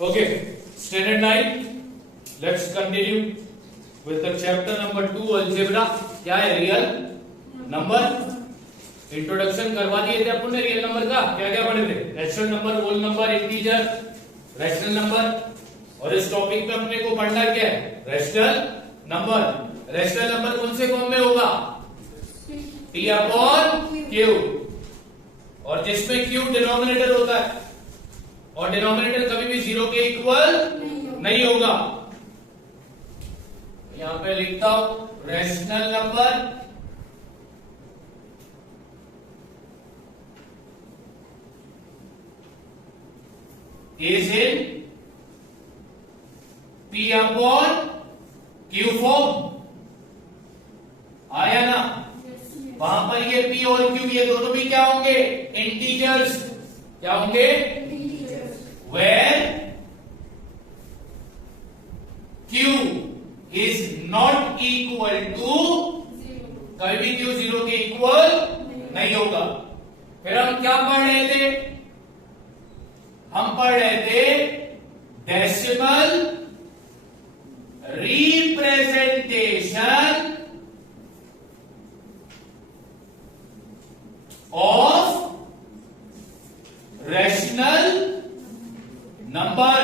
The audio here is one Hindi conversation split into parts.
Okay, standard 9. Let's continue with the chapter number 2 algebra. क्या है रियल नंबर? इंट्रोडक्शन करवा दिए थे अपन ने रियल नंबर का. क्या क्या पढ़े थे? Rational number, whole number, integer, rational number. और इस टॉपिक पे अपने को पढ़ना क्या है? Rational number. रैशनल नंबर कौन से फॉर्म में होगा? P अपॉन Q, और जिसमें Q डिनोमिनेटर होता है और डिनोमिनेटर कभी भी 0 के इक्वल नहीं होगा. यहां पे लिखता हूं rational number is in P upon Q form. आया ना? वहां पर ये P और Q ये दोनों भी क्या होंगे? इंटीजर्स. क्या होंगे? where Q is not equal to, कभी भी Q 0 के इक्वल नहीं होगा. फिर हम क्या पढ़ रहे थे? हम पढ़ रहे थे decimal representation of rational number.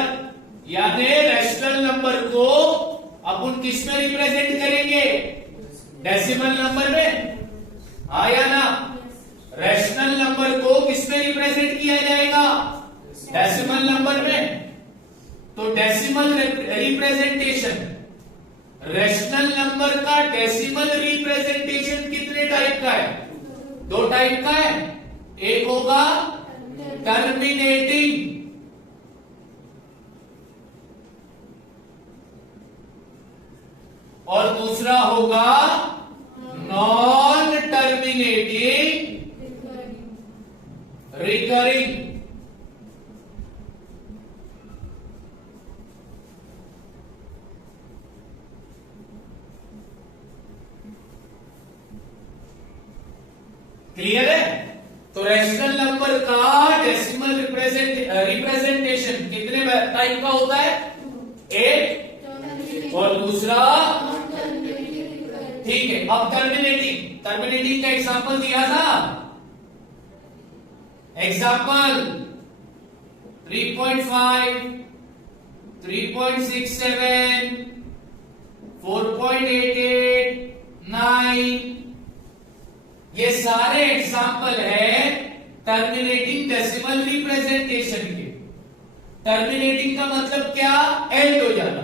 यानी रैशनल नंबर को अपन किस में रिप्रेजेंट करेंगे? डेसिमल नंबर में. आया ना? रैशनल नंबर को किस में रिप्रेजेंट किया जाएगा? डेसिमल नंबर में. तो डेसिमल रिप्रेजेंटेशन, रैशनल नंबर का डेसिमल रिप्रेजेंटेशन कितने टाइप का है? 2 टाइप का है. एक होगा टर्मिनेटिंग, और दूसरा होगा नॉन टर्मिनेटिंग रिकरिंग. क्लियर है? तो रैशनल नंबर का डेसिमल रिप्रेजेंटेशन कितने टाइप का होता है? एक, और दूसरा, ठीक है. अब टर्मिनेटिंग का एग्जांपल दिया था. एग्जांपल 3.5, 3.67, 4.88, 9. ये सारे एग्जांपल है टर्मिनेटिंग डेसिमल रिप्रेजेंटेशन के. टर्मिनेटिंग का मतलब क्या? एंड हो जाना.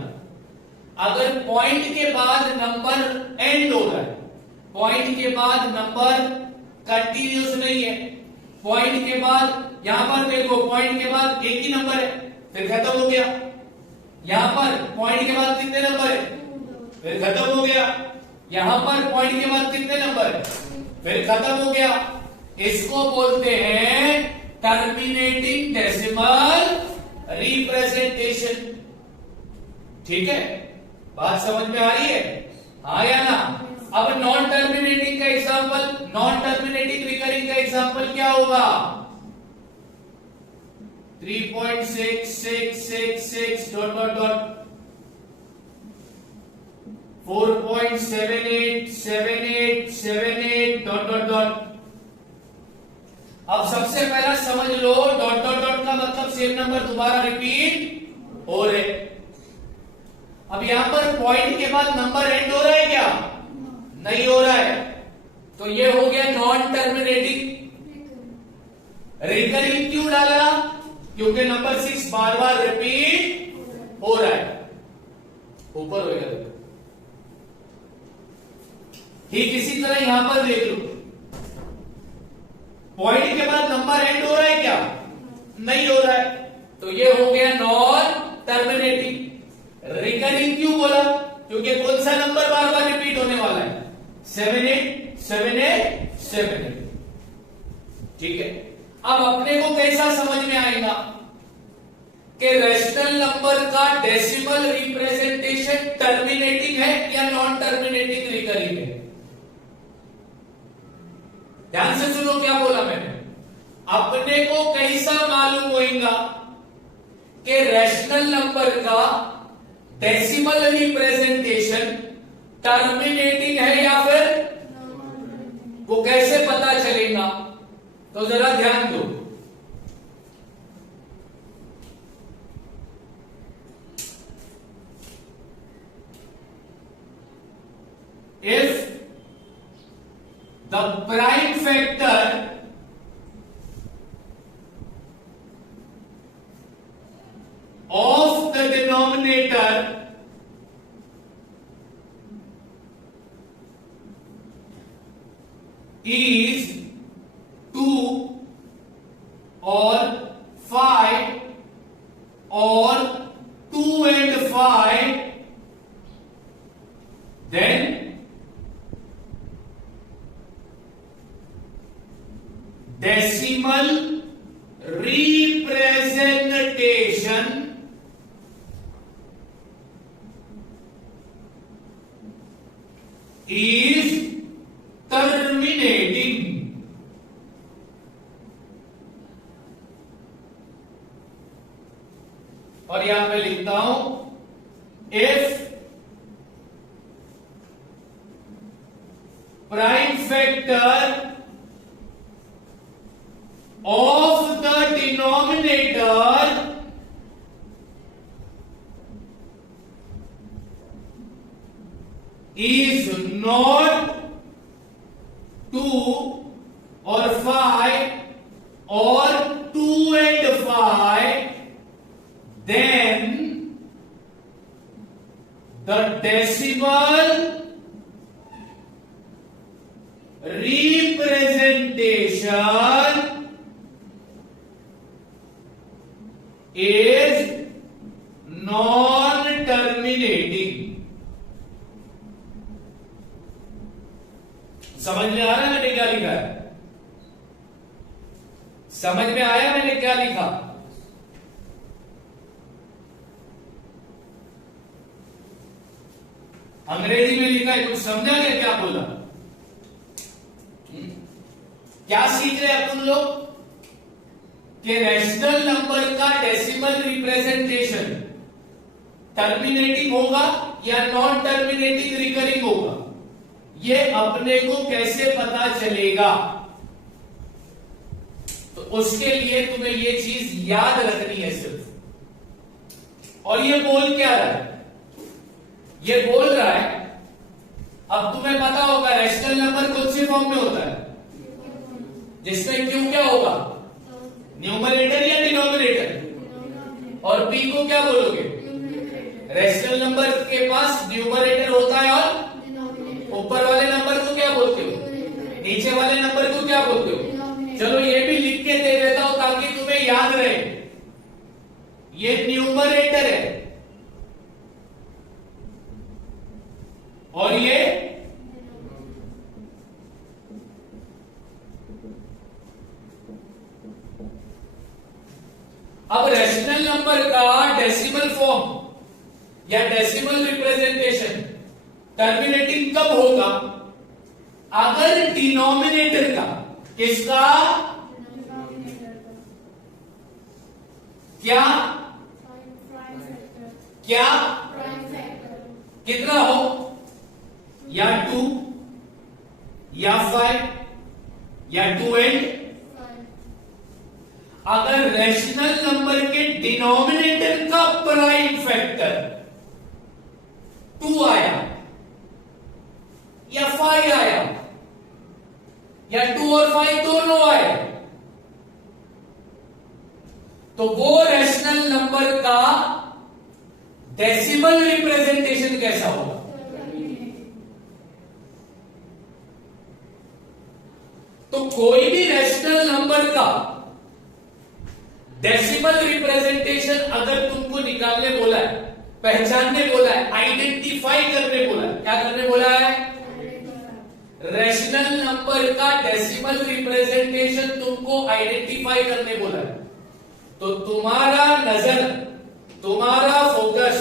अगर पॉइंट के बाद नंबर एंड हो रहा है, पॉइंट के बाद नंबर कंटिन्यूस नहीं है, पॉइंट के बाद यहां पर देखो पॉइंट के बाद एक ही नंबर है, फिर खत्म हो गया. यहां पर पॉइंट के बाद कितने नंबर है? फिर खत्म हो गया. यहां पर पॉइंट के बाद कितने नंबर है? फिर खत्म हो गया. इसको बोलते हैं टर्मिनेटिंग डेसिमल रिप्रेजेंटेशन. ठीक है? बात समझ में आ रही है? हाँ या ना? अब नॉन टर्मिनेटिंग का एग्जांपल, नॉन टर्मिनेटिंग रिकरिंग का एग्जांपल क्या होगा? 3.6666 dot dot dot 4.787878 dot dot dot. अब सबसे पहला समझ लो डॉट डॉट डॉट का मतलब सेम नंबर दोबारा रिपीट हो रहे. अब यहां पर पॉइंट के बाद नंबर एंड हो रहा है क्या? नहीं हो रहा है. तो ये हो गया नॉन टर्मिनेटिंग. रिकरिंग क्यों डाला? क्योंकि नंबर 6 बार बार रिपीट हो रहा है. ऊपर होगा. ठीक इसी तरह यहां पर देख लो, पॉइंट के बाद नंबर एंड हो रहा है क्या? नहीं हो रहा है. तो ये हो गया नॉन टर्मिनेटिंग. रिकरिंग क्यों बोला? क्योंकि कौन सा नंबर बार बार रिपीट होने वाला है? 787878. ठीक है. अब अपने को कैसा समझ में आएगा कि रैशनल नंबर का डेसिमल रिप्रेजेंटेशन टर्मिनेटिंग है या नॉन टर्मिनेटिंग रिकरिंग है? ध्यान से सुनो क्या बोला मैंने. अपने को कैसा मालूम होगा कि रैशनल नंबर का डेसिमल रिप्रेजेंटेशन टर्मिनेटिंग है या फिर वो कैसे पता चलेगा? तो जरा ध्यान दो। If the prime factor of the denominator is 2 or 5 or 2 and 5, then decimal representation is terminating. और यहां पे लिखता हूं, if prime factor of the denominator is not 2 or 5 or 2 and 5, then the decimal representation is non-terminating. समझ में आ रहा है मैंने क्या लिखा है? समझ में आया मैंने क्या लिखा? अंग्रेजी में लिखा है, कुछ समझा क्या क्या बोला? क्या सीख रहे हैं अपन लोग? कि रैशनल नंबर का डेसिमल रिप्रेजेंटेशन टर्मिनेटिंग होगा या नॉन टर्मिनेटिंग रिकरिंग होगा, ये अपने को कैसे पता चलेगा? तो उसके लिए तुम्हें ये चीज याद रखनी है सिर्फ। और ये बोल क्या रहा है? ये बोल रहा है, अब तुम्हें पता होगा रैशनल नंबर कौन से फॉर्म में होता है, जिसमें क्यू क्या होगा, न्यूमरेटर या डिनोमिनेटर, और पी को क्या बोलोगे? रैशनल नंबर के पास न्यूमरेटर होता है और ऊपर वाले नंबर को क्या बोलते हो, नीचे वाले नंबर को क्या बोलते हो? चलो ये भी लिख के दे देता हूं ताकि तुम्हें याद रहे। ये न्यूमरेटर है और ये अब रैशनल नंबर का डेसिमल फॉर्म या डेसिमल रिप्रेजेंटेशन टर्मिनेटिंग कब होगा? अगर डिनोमिनेटर का, किसका, क्या क्या कितना हो, या 2 या 5 या 2 एंड, अगर रैशनल नंबर के डिनोमिनेटर का प्राइम फैक्टर 2 आया या 5 आया या 2 और 5 दोनों आए, तो वो रैशनल नंबर का डेसिमल रिप्रेजेंटेशन कैसा होगा? तो कोई भी रैशनल नंबर का डेसिमल रिप्रेजेंटेशन अगर तुमको निकालने बोला है, पहचानने बोला है, आइडेंटिफाई करने बोला है, क्या करने बोला है? रैशनल नंबर का डेसिमल रिप्रेजेंटेशन तुमको आइडेंटिफाई करने बोला है, तो तुम्हारा नजर, तुम्हारा फोकस,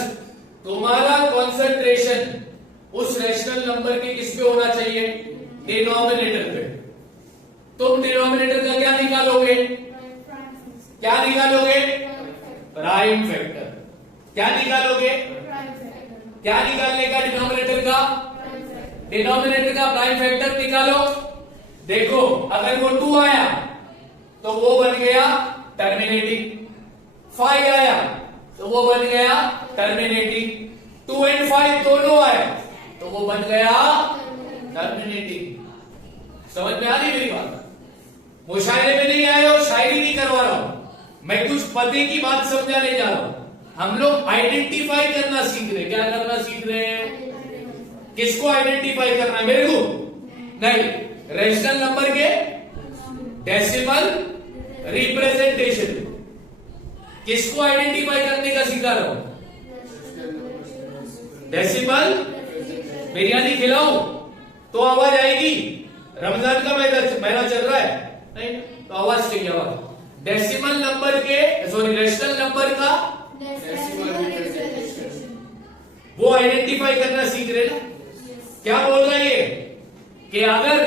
तुम्हारा कंसंट्रेशन उस रैशनल नंबर के किस पे होना चाहिए? डिनोमिनेटर पे। तुम डिनोमिनेटर का क्या निकालोगे? क्या निकालोगे? Prime factor. क्या निकालोगे? क्या निकालने का? डिनोमिनेटर का। डिनोमिनेटर का प्राइम फैक्टर निकालो। देखो अगर वो 2 आया तो वो बन गया टर्मिनेटिंग, 5 आया तो वो बन गया टर्मिनेटिंग, 2 और 5 दोनों आए तो वो बन गया टर्मिनेटिंग। समझ में आ रही मेरी बात? मुशायरे में नहीं आए हो, शायरी नहीं करवा रहा हूं मैं, कुछ पते की बात समझाने जा रहा हूं। हम लोग आइडेंटिफाई करना सीख रहे। क्या करना सीख रहे हैं? किसको आइडेंटिफाई करना है? मेरे को नहीं, रेशनल नंबर के डेसिमल रिप्रेजेंटेशन। किसको आइडेंटिफाई करने का सिखा रहा हूं? डेसिमल। बिरयानी खिलाऊं तो आवाज आएगी? रमजान का महीना चल रहा है, नहीं तो आवाज चाहिए। आवाज डेसिमल नंबर के, सॉरी रेशनल नंबर का वो आइडेंटिफाई करना सीख रहे ना। क्या बोल रहा है ये कि अगर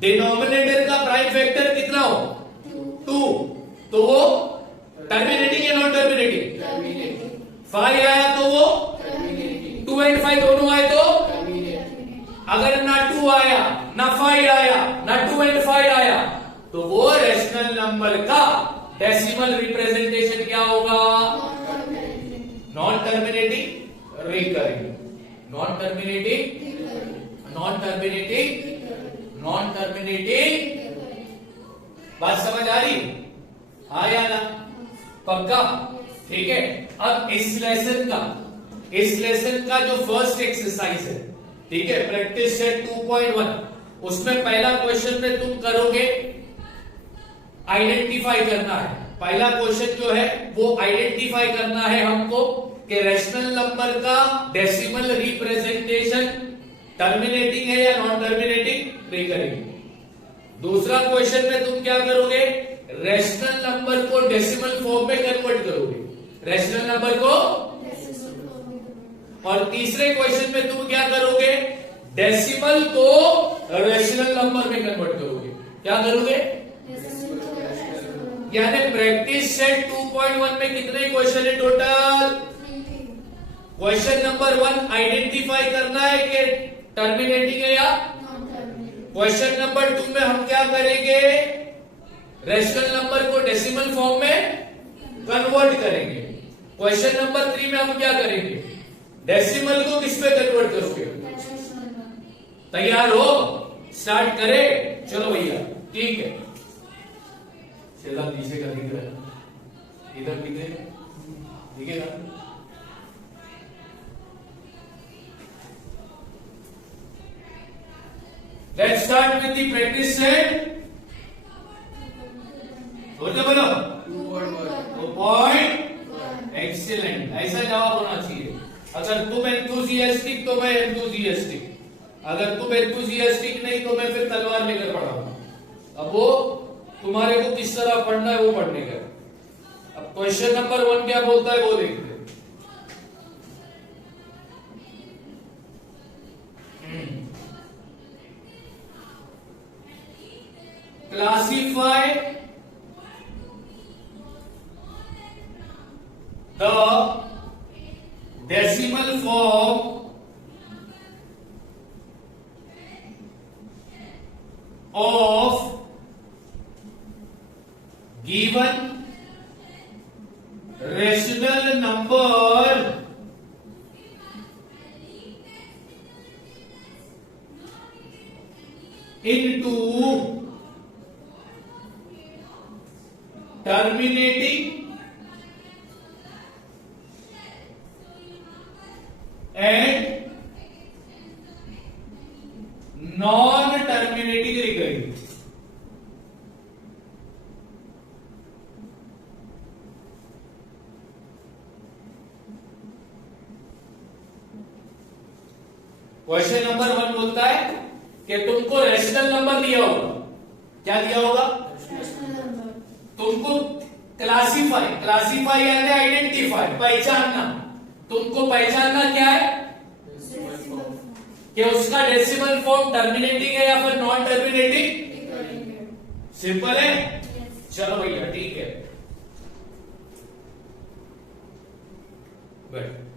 डिनोमिनेटर का प्राइम फैक्टर कितना हो 2 तो वो टर्मिनेटिंग या नॉन टर्मिनेटिंग? 5 आया तो वो 2 और 5 दोनों आए तो अगर ना 2 आया ना 5 आया ना 2 और 5 आया तो वो रेशनल नंबर का डेसिमल रिप्रेजेंटेशन क्या होगा? Non terminating recurring. Non terminating, non terminating, non terminating. बात समझ आ रही? हाँ या ना? पक्का? ठीक है। अब इस लेसन का जो फर्स्ट एक्सरसाइज है, ठीक है, प्रैक्टिस सेट 2.1, उसमें पहला क्वेश्चन में तुम करोगे आइडेंटिफाई करना है। पहला क्वेश्चन जो है वो आइडेंटिफाई करना है हमको कि रेशनल नंबर का डेसिमल रिप्रेजेंटेशन टर्मिनेटिंग है या नॉन टर्मिनेटिंग, रिकरिंग। दूसरा क्वेश्चन में तुम क्या करोगे? रेशनल नंबर को डेसिमल फॉर्म में कन्वर्ट करोगे, रेशनल नंबर को। और तीसरे क्वेश्चन में तुम क्या करोगे? डेसिमल को रेशनल नंबर में कन्वर्ट करोगे। क्या करोगे? यानी प्रैक्टिस सेट 2.1 में कितने क्वेश्चन है टोटल? क्वेश्चन नंबर 1 आइडेंटिफाई करना है कि टर्मिनेटिंग है या। क्वेश्चन नंबर 2 में हम क्या करेंगे? रेशनल नंबर को डेसिमल फॉर्म में कन्वर्ट करेंगे। क्वेश्चन नंबर 3 में हम क्या करेंगे? डेसिमल को किस पे कन्वर्ट करोगे? तैयार हो? स्टार्ट करें? चलो भैया, ठीक है। चला नीचे का दिख रहा है, इधर दिखेगा? Let's start with the practice set. बोलो 2.1। एक्सीलेंट, ऐसा जवाब होना चाहिए। अगर तुम एंथुसियास्टिक तो मैं एंथुसियास्टिक, अगर तुम एंथुसियास्टिक नहीं तो मैं फिर तलवार लेकर पढ़ा हूं। अब वो तुम्हारे को किस तरह पढ़ना है वो पढ़ने का। अब क्वेश्चन नंबर 1 क्या बोलता है वो देखते हैं। Classify the decimal form of given rational number into terminating and non-terminating recurring। Question number 1 बोलता है कि तुमको रेशनल नंबर दिया होगा। क्या दिया होगा? तुमको क्लासिफाई यानी आइडेंटिफाई, पहचानना। तुमको पहचानना क्या है कि उसका डेसिमल फॉर्म टर्मिनेटिंग है या फिर नॉन टर्मिनेटिंग। सिंपल है। चलो भैया ठीक है। गुड।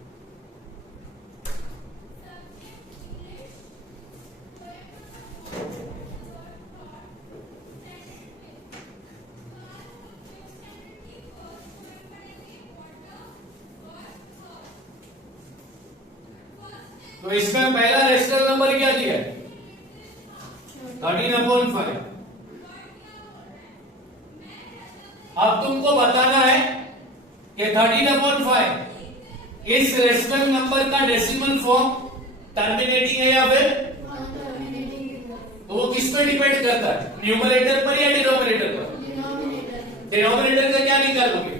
तो इसमें पहला रेशनल नंबर क्या दिया है? 13/5। अब तुमको बताना है कि 13/5 इस रेशनल नंबर का डेसिमल फॉर्म टर्मिनेटिंग है या फिर, तो वो किस पे डिपेंड करता है? न्यूमरेटर पर या डिनोमिनेटर पर? डिनोमिनेटर का क्या निकालोगे?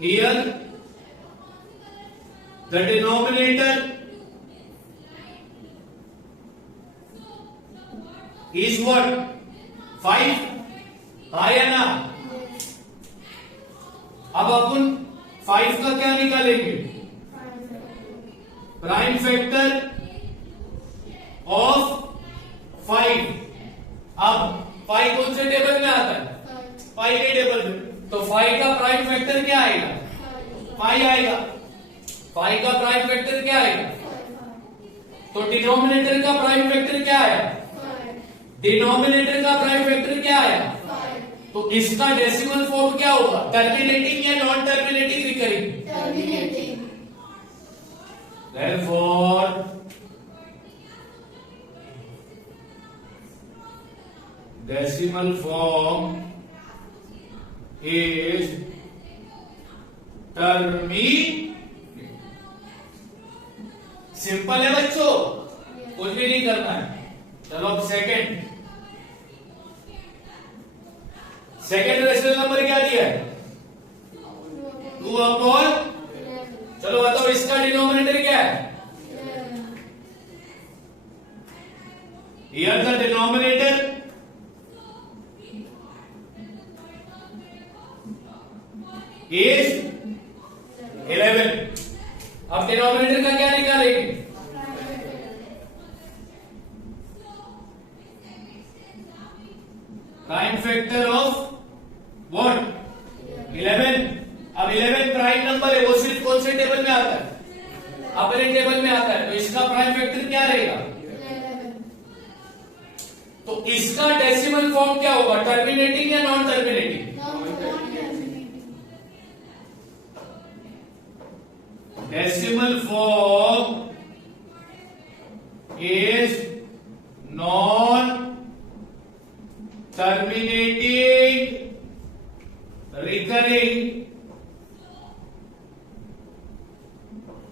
Here the denominator is what? 5, हाँ या ना? अब अपन 5 का क्या निकालेंगे? Prime factor of 5। अब 5 कौन से टेबल में आता है? 5 के टेबल में। तो 5 का प्राइम फैक्टर क्या आएगा? 5 आएगा। 5 का प्राइम फैक्टर क्या आएगा? तो डिनोमिनेटर का प्राइम फैक्टर क्या आया? डिनोमिनेटर का प्राइम फैक्टर क्या आया? तो इसका डेसिमल फॉर्म क्या होगा? टर्मिनेटिंग या non terminating recurring? Terminating. Therefore decimal form is terminating। Simple है बच्चों, कुछ भी नहीं करना है। चलो अब सेकंड रेशनल नंबर क्या दिया है? 2/11। चलो बताओ इसका डिनोमिनेटर क्या है? Here the denominator is 11। अब डिनोमिनेटर का क्या निकालेंगे? Prime factor of what? 11। अब 11 प्राइम नंबर है, वो सिर्फ कौन से टेबल में आता है? अपने टेबल में आता है। तो इसका प्राइम फैक्टर क्या रहेगा? तो इसका डेसिमल फॉर्म क्या होगा? टर्मिनेटिंग या non terminating? decimal form is non terminating recurring।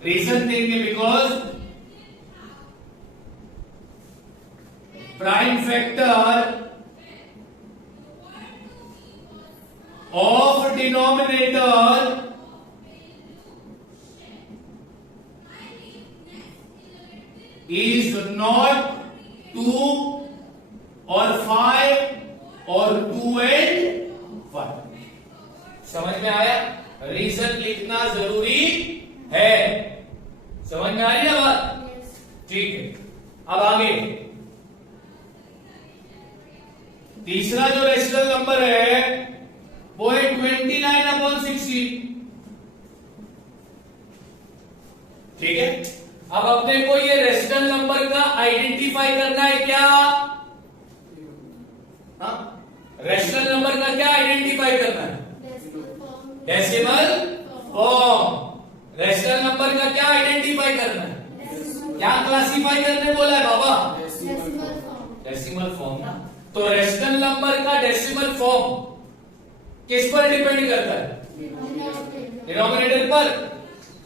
Reason देंगे because prime factor of denominator is not 2 और 5 और 2 and 1। समझ में आया? रीजन लिखना जरूरी है। समझ में आ रही है बात? ठीक है। अब आगे तीसरा जो रेशनल नंबर है वो है 29/16। ठीक है। अब अपने को ये रेशनल नंबर का आइडेंटिफाई करना है क्या? रेशनल नंबर का क्या आइडेंटिफाई करना है? Decimal form. रेशनल नंबर का क्या आइडेंटिफाई करना है? क्या क्लासिफाई करने बोला है बाबा? डेसिमल फॉर्म ना। तो रेशनल नंबर का डेसिमल फॉर्म किस पर डिपेंड करता है? डिनोमिनेटर पर।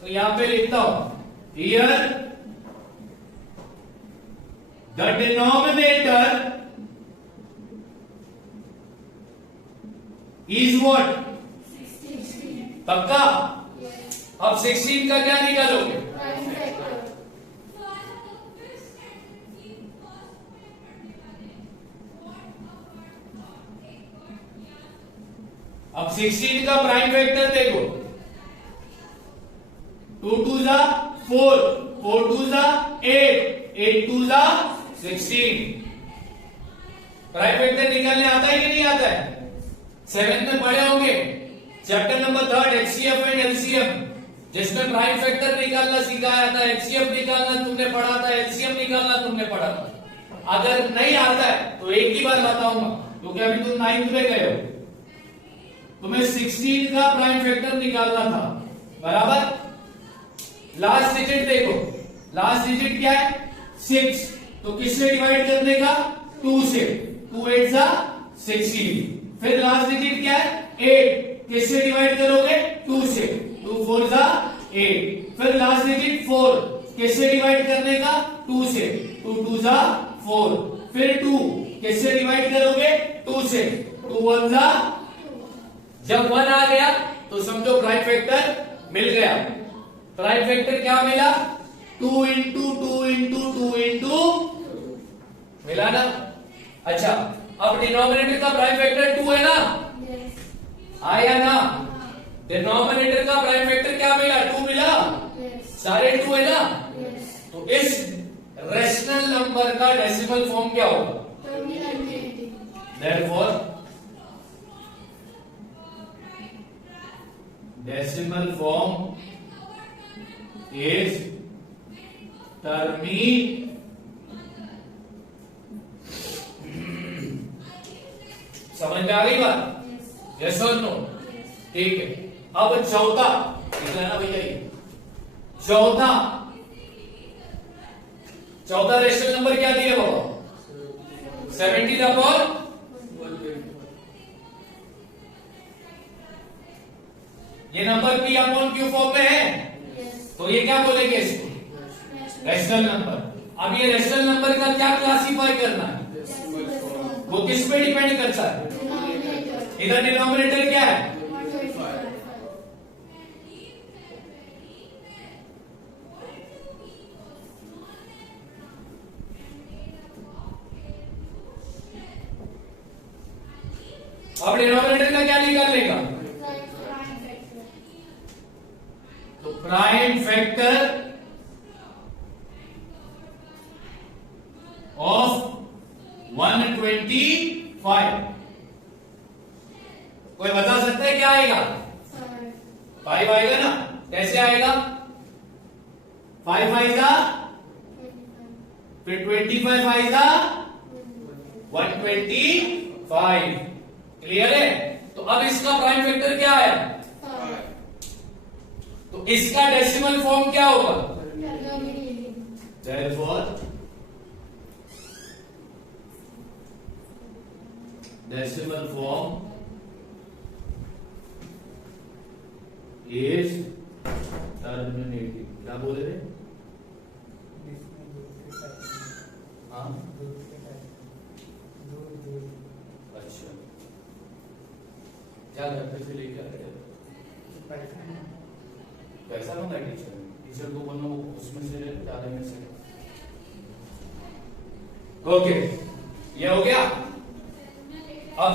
तो यहां पे लिखता हूं, here the denominator is what? 16। पक्का? अब 16 का क्या निकालोगे? अब 16 का प्राइम फैक्टर देखो, 2 2 जा 4, 4 2 जा 8, 8 2 जा 16। प्राइम फैक्टर निकालने आता है कि नहीं आता है? 7th में पढ़े होंगे chapter number 3 HCF and LCM, जिसमें प्राइम फैक्टर निकालना सिखाया था, एचसीएफ निकालना तुमने पढ़ा था, एलसीएम निकालना तुमने पढ़ा था। अगर नहीं आता है तो एक ही बार बताऊंगा, क्योंकि अभी तुम 9th में गए हो, तुम्हें 16 का प्राइम फैक्टर निकालना था, बराबर। लास्ट डिजिट देखो, लास्ट डिजिट क्या है 6, तो किससे डिवाइड करने का 2 से, 2 8 जा 16। फिर लास्ट डिजिट क्या है 8, किससे डिवाइड करोगे 2 से, 2 4 जा 8। फिर लास्ट डिजिट 4, किससे डिवाइड करने का 2 से, 2 2 जा 4। फिर 2 किससे डिवाइड करोगे 2 से, 2 1 जा। जब 1 आ गया तो समझो प्राइम फैक्टर मिल गया। प्राइम फैक्टर क्या मिला 2 इंटू 2 इंटू 2 इंटू, मिला ना। अच्छा, अब डिनोमिनेटर का प्राइम फैक्टर 2 है ना, आया ना। डिनोमिनेटर का प्राइम फैक्टर क्या मिला 2 मिला, सारे 2 है ना। तो इस रेशनल नंबर का डेसिमल फॉर्म क्या होगा, therefore decimal form is समझ में आ गई बात, यस और नो, ठीक है। अब चौथा लिखना ना भैया, ये चौथा रेशनल नंबर क्या दिया बाबा 17 अपॉन, ये number P upon Q form में है, तो ये क्या बोलेंगे इसको रेशनल नंबर। अब ये रेशनल नंबर का क्या क्लासिफाई करना है, वो किस पे डिपेंड करता है, इधर डिनोमिनेटर क्या है, अब डिनोमिनेटर का क्या निकाल लेगा, तो प्राइम फैक्टर ऑफ 125, कोई बता सकता है क्या आएगा 5 आएगा ना। कैसे आएगा 5 आएगा, फिर 25 आएगा 125, क्लियर है। तो अब इसका प्राइम फैक्टर क्या आया, तो इसका डेसिमल फॉर्म क्या होगा, therefore decimal form is terminating। क्या बोले थे, हाँ अच्छा, क्या करते थे लेके आए पैसा होता है टीचर को बोलना उसमें से ज्यादा में से। ओके, ये हो गया। अब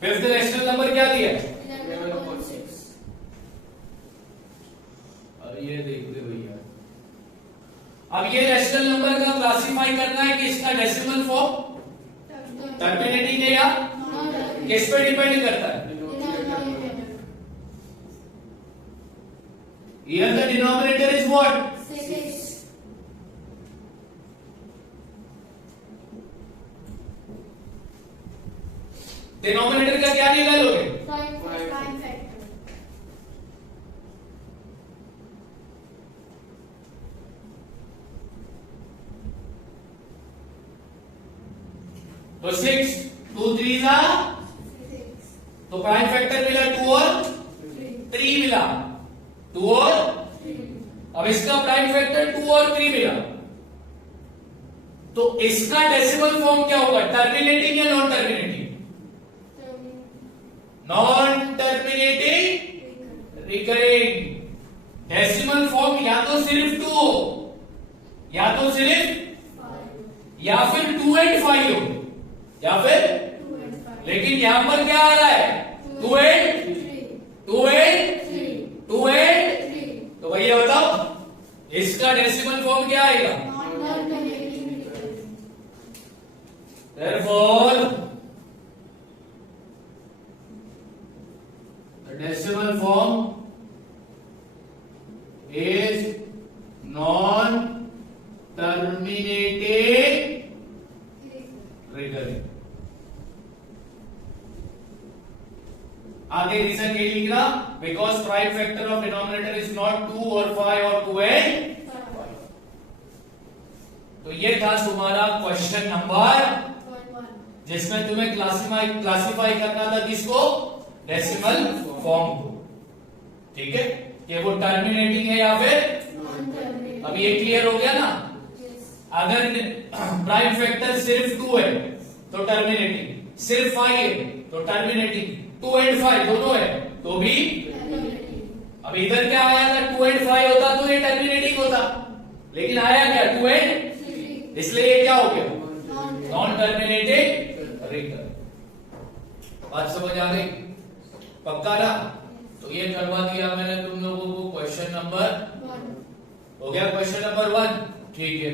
फिफ्थ रेशनल नंबर क्या दिया, अरे ये देखते भैया, अब ये रेशनल नंबर का क्लासिफाई करना है कि इसका डेसिमल फॉर्म टर्मिनेटिंग है या किस पे डिपेंड करता है, here the denominator is what 6। Denominator का क्या निकालोगे, प्राइम फैक्टर। तो 6 2 3 जा, तो प्राइम फैक्टर मिला 2 और 3 मिला, 2 और, अब इसका प्राइम फैक्टर 2 और 3 मिला, तो इसका डेसिमल फॉर्म क्या होगा, टर्मिनेटिंग या non terminating, non terminating recurring. Decimal form या तो सिर्फ 2 हो, या तो सिर्फ, या फिर 2 and 5 हो, या फिर, लेकिन यहां पर क्या आ रहा है 2 and 3, तो भैया बताओ इसका डेसिमल फॉर्म क्या आएगा, therefore decimal form is non terminating recurring. आगे रीजन ये लिखना, because prime factor of denominator is not 2 और 5 और 2n. तो ये था तुम्हारा क्वेश्चन नंबर, जिसमें तुम्हें क्लासिफाई करना था किसको, डेसिमल फॉर्म को. ठीक है, कि वो टर्मिनेटिंग है या फिर. अब ये क्लियर हो गया ना. अगर प्राइम फैक्टर सिर्फ 2 है तो टर्मिनेटिंग, सिर्फ 5 है तो टर्मिनेटिंग, 2 and 5 दोनों है तो भी. अब इधर क्या आया था, 2 and 5 होता तो ये टर्मिनेटिंग होता, लेकिन आया क्या 2 and, इसलिए ये क्या हो गया, नॉन टर्मिनेटिंग रिकरिंग. बात समझ आ गई, पक्का ना. तो ये करवा दिया मैंने तुम लोगों को. क्वेश्चन नंबर 1 हो गया, क्वेश्चन नंबर 1. ठीक है,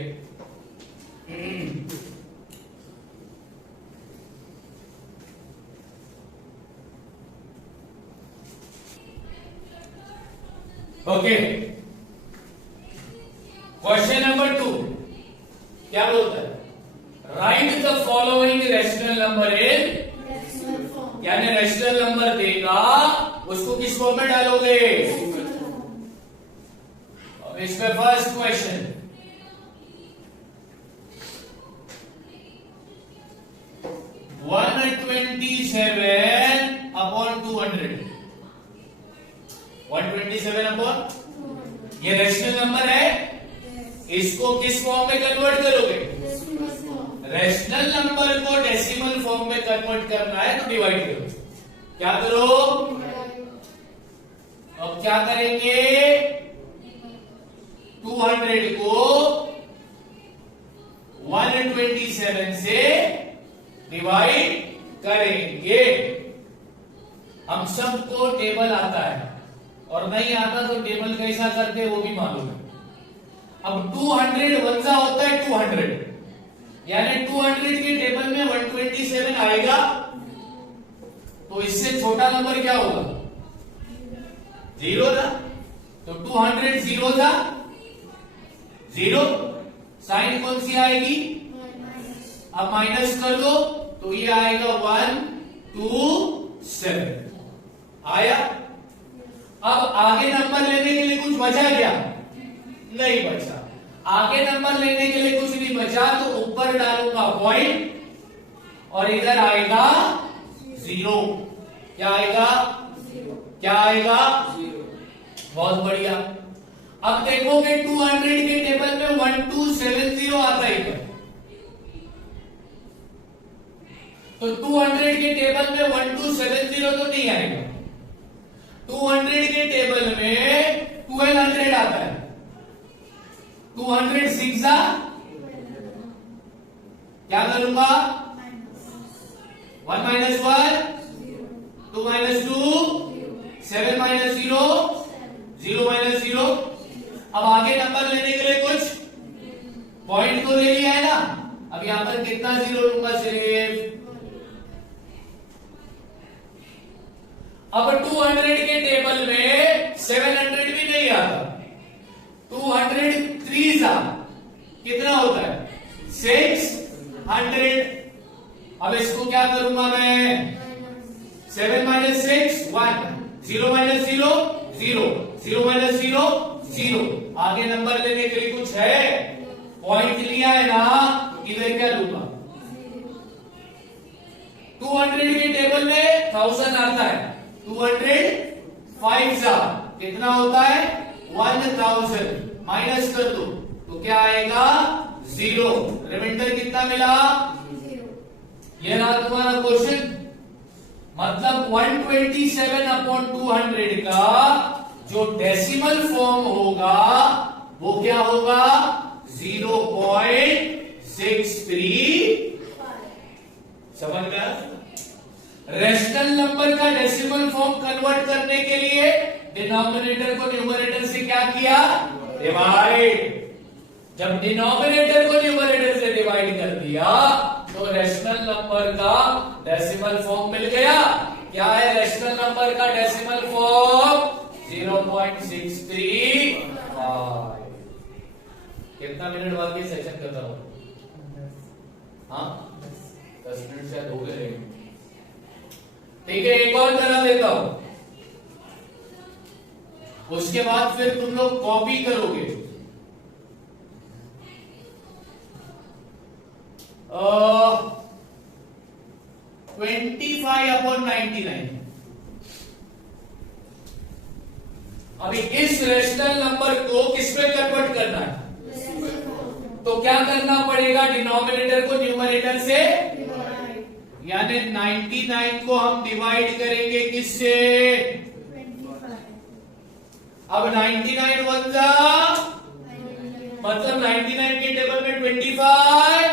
ओके. क्वेश्चन नंबर 2 क्या बोलता है, right the following rational number in. यानी रैशनल नंबर देगा, उसको किस फॉर्म में डालोगे. अब इसमें फर्स्ट क्वेश्चन, 127 अपॉन 200. 127 अपॉन, ये रैशनल नंबर है, इसको किस फॉर्म में कन्वर्ट करोगे. रैशनल नंबर को डेसिमल फॉर्म में कन्वर्ट करना है तो डिवाइड करो. क्या करो, अब क्या करेंगे, 200 को 127 से डिवाइड करेंगे. हम सबको टेबल आता है, और नहीं आता तो टेबल कैसा करते हैं वो भी मालूम है. अब 200 वंजा होता है 200, यानी 200 के टेबल में 127 आएगा, तो इससे छोटा नंबर क्या होगा, 0 था. तो 200 0 था, 0. साइन कौन सी आएगी, अब माइनस कर दो तो ये आएगा 127 आया. अब आगे नंबर लेने के लिए कुछ बचा क्या, नहीं बचा. आगे नंबर लेने के लिए कुछ नहीं बचा, तो ऊपर डालूंगा पॉइंट और इधर आएगा 0. क्या आएगा, क्या आएगा, 0. बहुत बढ़िया. अब देखोगे 200 के टेबल में 1270 आता है, तो 200 के टेबल में 1270 तो नहीं आएगा. 200 के टेबल में 1200 आता है. 200 6 क्या करूंगा, 1 minus 1, 2 minus 2, 7 minus 0, 0 minus 0. अब आगे नंबर लेने के लिए कुछ पॉइंट तो ले लिया है ना. अब यहां पर कितना 0 लूंगा, सिर्फ. अब 200 के टेबल में 700 भी नहीं आता. 203 सा कितना होता है, 600. अब इसको क्या करूंगा मैं, 7 minus 6 1, 0 minus 0 0, 0 minus 0 0. आगे नंबर लेने के लिए कुछ है, पॉइंट लिया है ना, इधर क्या लूंगा. 200 के टेबल में 1000 आता है, 200 5 सा कितना होता है, 1000. माइनस कर दो तो क्या आएगा, 0. रिमाइंडर कितना मिला, 0. ये रहा तुम्हारा क्वेश्चन. मतलब 127 अपॉन 200 का जो डेसिमल फॉर्म होगा वो क्या होगा, 0.635. समझ में आया. रैशनल नंबर का डेसिमल फॉर्म कन्वर्ट करने के लिए डिनोमिनेटर को न्यूमरेटर से क्या किया, डिवाइड. जब डिनोमिनेटर को न्यूमरेटर से डिवाइड कर दिया तो रैशनल नंबर का डेसिमल फॉर्म मिल गया. क्या है रैशनल नंबर का डेसिमल फॉर्म? 0.635। कितना मिनट बाद ये सेशन करता हूं? हाँ 10 मिनट शायद हो गए। ठीक है, एक और करा देता हूं, उसके बाद फिर तुम लोग कॉपी करोगे। 25/99। अभी इस रेशनल नंबर को किस में कन्वर्ट करना है? तो क्या करना पड़ेगा? डिनोमिनेटर को न्यूमरेटर से, यानी 99 को हम डिवाइड करेंगे किससे? अब 99 वन जा, मतलब 99 के टेबल में 25,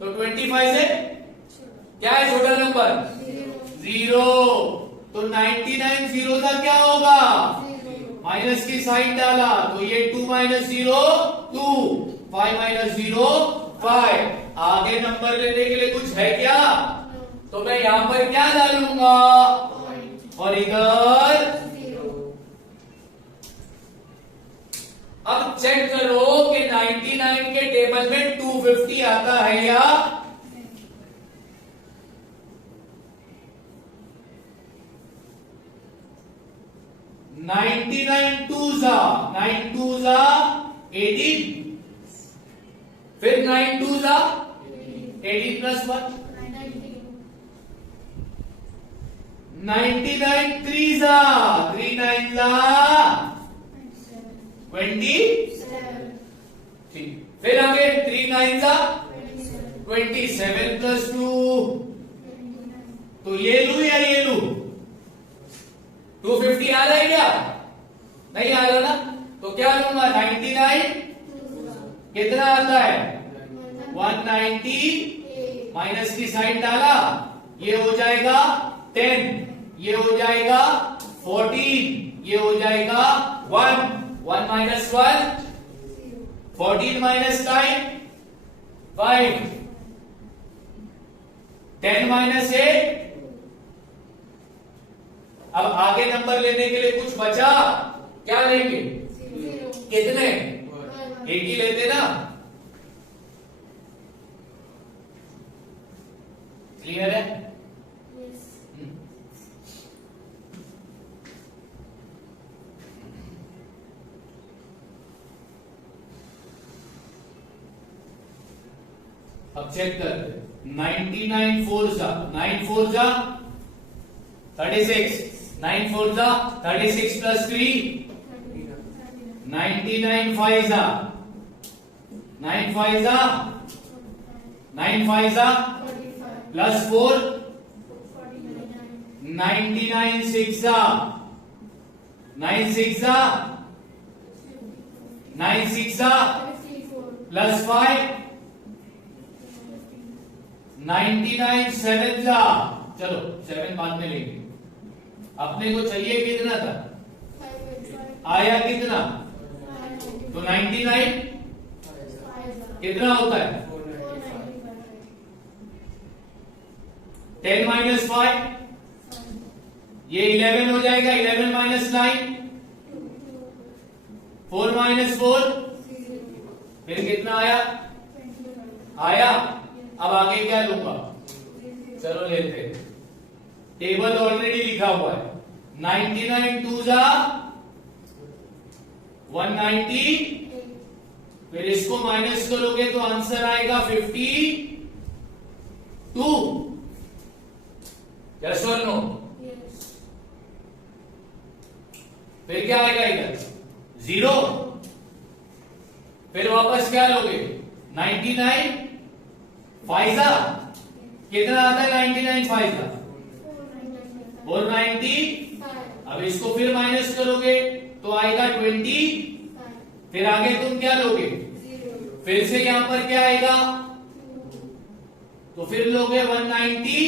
तो 25 से क्या है छोटा नंबर? 0। तो 99 जीरो का क्या होगा? माइनस की साइन डाला तो ये 2 - 0 2, 5 - 0 5। आगे नंबर लेने के लिए कुछ है क्या? तो मैं यहां पर क्या डालूंगा? और इधर। अब चेक करो कि 99 के टेबल में 250 आता है या? $99 9 2 18, फिर 9 2 18 प्लस 1, 99 3 3 9 20। ठीक, फिर आगे 3 9 27 प्लस 2, तो ये लू या ये लू? 250 आ रहा है क्या? नहीं आ रहा ना, तो क्या लूंगा? 99 कितना आता है? 190, माइनस की साइन डाला, ये हो जाएगा 10, ये हो जाएगा 14, ये हो जाएगा 1 1 - 1 14 - 9 5, 10 - 8। अब आगे नंबर लेने के लिए कुछ बचा? क्या लेंगे? कितने? एक ही लेते ना। क्लियर है? अब चेक कर। 99 4 9 4 36, 9 4 36 प्लस 3 99 5 9 5 9 5 प्लस 4 99 6 9 6 9 6 प्लस 5 99 7 चलो 7 बाद में लेंगे। अपने को चाहिए कितना था? आया कितना? तो 99 कितना होता है? 10 - 5, ये 11 हो जाएगा। 11 - 9 4 - 4, फिर कितना आया? आया। अब आगे क्या लूंगा? चलो लेते हैं। टेबल ऑलरेडी लिखा हुआ है। 99 2 190, फिर इसको माइनस करोगे तो आंसर आएगा 52। यस और नो? फिर क्या आएगा इधर? 0। फिर वापस क्या लोगे? 99 5 कितना आता है? 99 5 490। अब इसको फिर माइनस करोगे तो आएगा 20। फिर आगे तुम क्या लोगे? फिर से यहां पर क्या आएगा? तो फिर लोगे 190,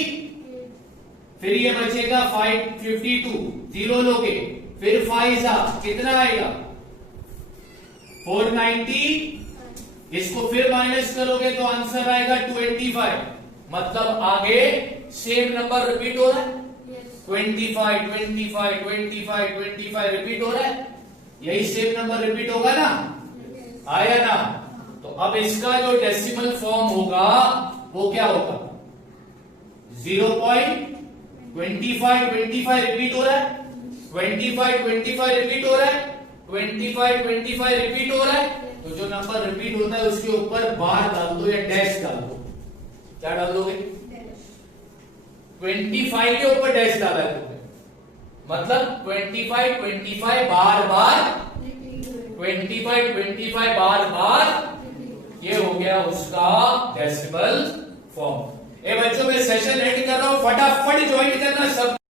फिर ये बचेगा 552, 0 लोगे, फिर 5 कितना आएगा? 490। इसको फिर माइनस करोगे तो आंसर आएगा 25। मतलब आगे सेम नंबर रिपीट हो रहा है। 25 25 25 25 रिपीट हो रहा है, यही सेम नंबर रिपीट होगा ना, आया ना। तो अब इसका जो डेसिमल फॉर्म होगा वो क्या होगा, 0.25 25 रिपीट हो रहा है, 25 25 रिपीट हो रहा है, 25 25 रिपीट हो रहा है। तो जो नंबर रिपीट होता है उसके ऊपर बार डाल दो या डैश डाल दो। क्या डाल दोगे, 25 के ऊपर डैश डाला है तुमने, मतलब 25 25 बार बार 25 25 बार बार, ये हो गया उसका डेसिमल फॉर्म। ए बच्चों, मैं सेशन एंड कर रहा हूं, फटाफट ज्वाइन करना सब।